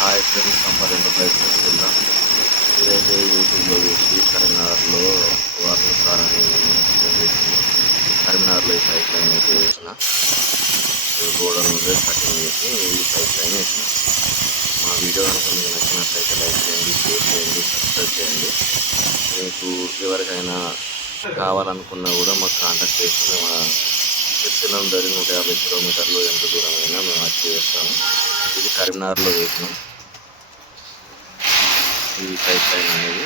Hi friends, సంపద enterprise చేస్తుందా? ఇదైతే యూట్యూబ్లో చూసి కరీంనగర్లో వాటర్ సార్ అని చేసింది. కరీంనగర్లో ఈ పైప్ లైన్ అయితే వేసిన గోడల నుండి కటింగ్ చేసి ఈ పైప్ లైన్ వేసిన. మా వీడియో కనుక మీకు నచ్చినట్లయితే లైక్ చేయండి, షేర్ చేయండి, సబ్స్క్రైబ్ చేయండి. మీకు ఎవరికైనా కావాలనుకున్నా కూడా మాకు కాంటాక్ట్ చేసి మేము చర్చిలో 150 కిలోమీటర్లు ఎంత దూరమైనా మేము వచ్చి చేస్తాము. ఇది కరీంనగర్లో వేసినాం ఈ పైప్ లైన్ అనేది.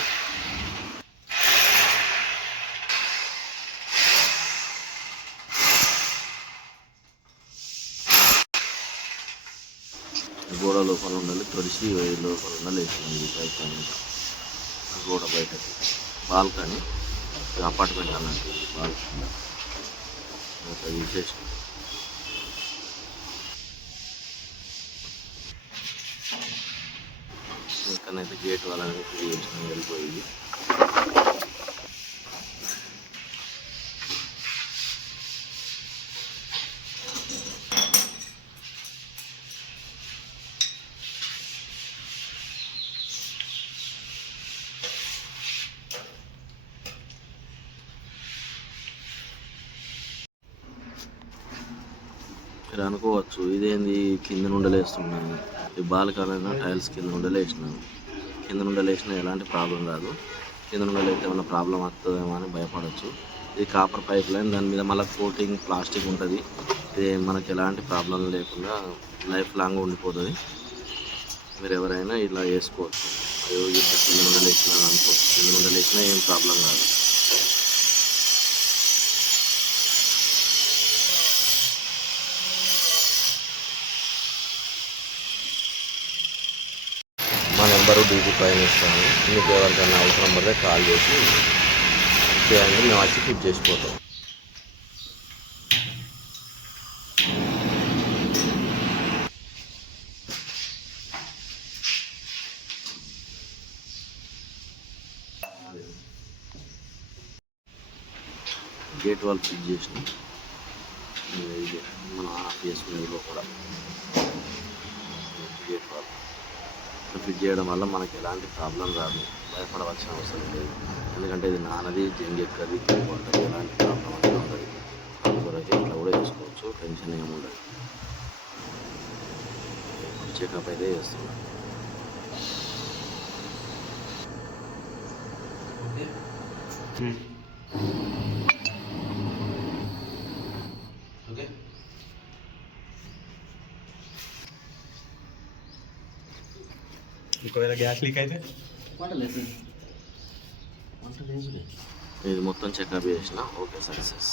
గోడ లోపల ఉండాలి, తొడిసి లోపల ఉండాలి వేసినాం ఈ పైప్ లైన్. గోడ బయటకి బాల్కనీ, అపార్ట్మెంట్ అన్నట్టు బాల్కనీ తీసేసి ఇక్కడైతే గేట్ వాళ్ళని ఫ్రీ చేసినాం వెళ్ళిపోయింది. మీరు అనుకోవచ్చు ఇదేంది కింద నుండి వేస్తున్నాను, ఈ బాల్కనీ టైల్స్ కింద నుండి వేసినాను. కింద నుండి వేసినా ఎలాంటి ప్రాబ్లం రాదు. కింద నుండి అయితే ఏమైనా ప్రాబ్లం వస్తుందేమో అని భయపడవచ్చు. ఇది కాపర్ పైప్ లైన్, దాని మీద మళ్ళీ కోటింగ్ ప్లాస్టిక్ ఉంటుంది. ఇది మనకి ఎలాంటి ప్రాబ్లం లేకుండా లైఫ్ లాంగ్ ఉండిపోతుంది. మీరు ఎవరైనా ఇలా వేసుకోవచ్చు. అయ్యో ఇప్పుడు కింద నుండి వేసినా అనుకోవచ్చు, కింద నుండి వేసినా ఏం ప్రాబ్లం కాదు. మా నెంబరు డీజీ పైన ఇస్తాను. మీకు ఎవరికైనా అవసరం పడితే కాల్ చేసి చేయండి, మేము వచ్చి ఫిట్ చేసిపోతాం. గేట్ వాళ్ళు ఫిట్ చేసినాం. మనం ఆఫ్ చేసుకునేలో కూడా గేట్ వాళ్ళు ఫిట్ చేయడం వల్ల మనకి ఎలాంటి ప్రాబ్లం రాదు, భయపడవలసిన అవసరం లేదు. ఎందుకంటే ఇది నానది, జంగెక్కది, ఉంటుంది, ఎలాంటి ప్రాబ్లం అనేది ఉండదు. అందువరకు ఇట్లా కూడా చేసుకోవచ్చు, టెన్షన్ ఏమి ఉండదు. చెకప్ అయితే చేస్తున్నాం. ఓకే, ఒకవేళ గ్యాస్ లీక్ అయితే ఇది మొత్తం చెకప్ చేసిన ఓకే సక్సెస్.